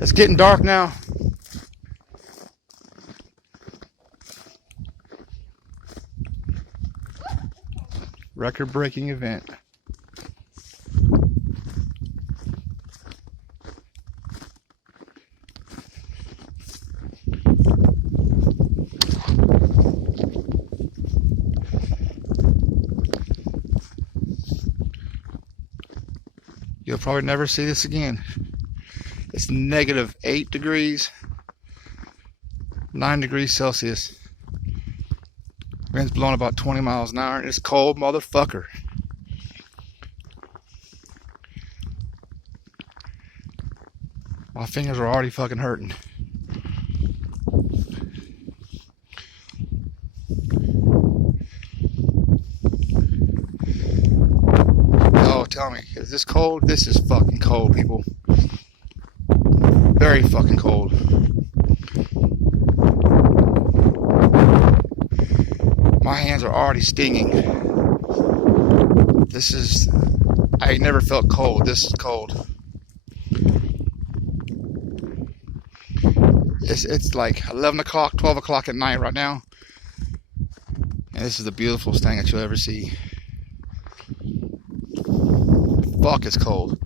It's getting dark now. Record-breaking event. You'll probably never see this again. It's -8 degrees, 9 degrees Celsius. Wind's blowing about 20 miles an hour, and it's cold, motherfucker. My fingers are already fucking hurting. Oh, tell me, is this cold? This is fucking cold, people. Very fucking cold. My hands are already stinging. I never felt cold. This is cold. It's like 11 o'clock, 12 o'clock at night right now. And this is the beautifulest thing that you'll ever see. Fuck, it's cold.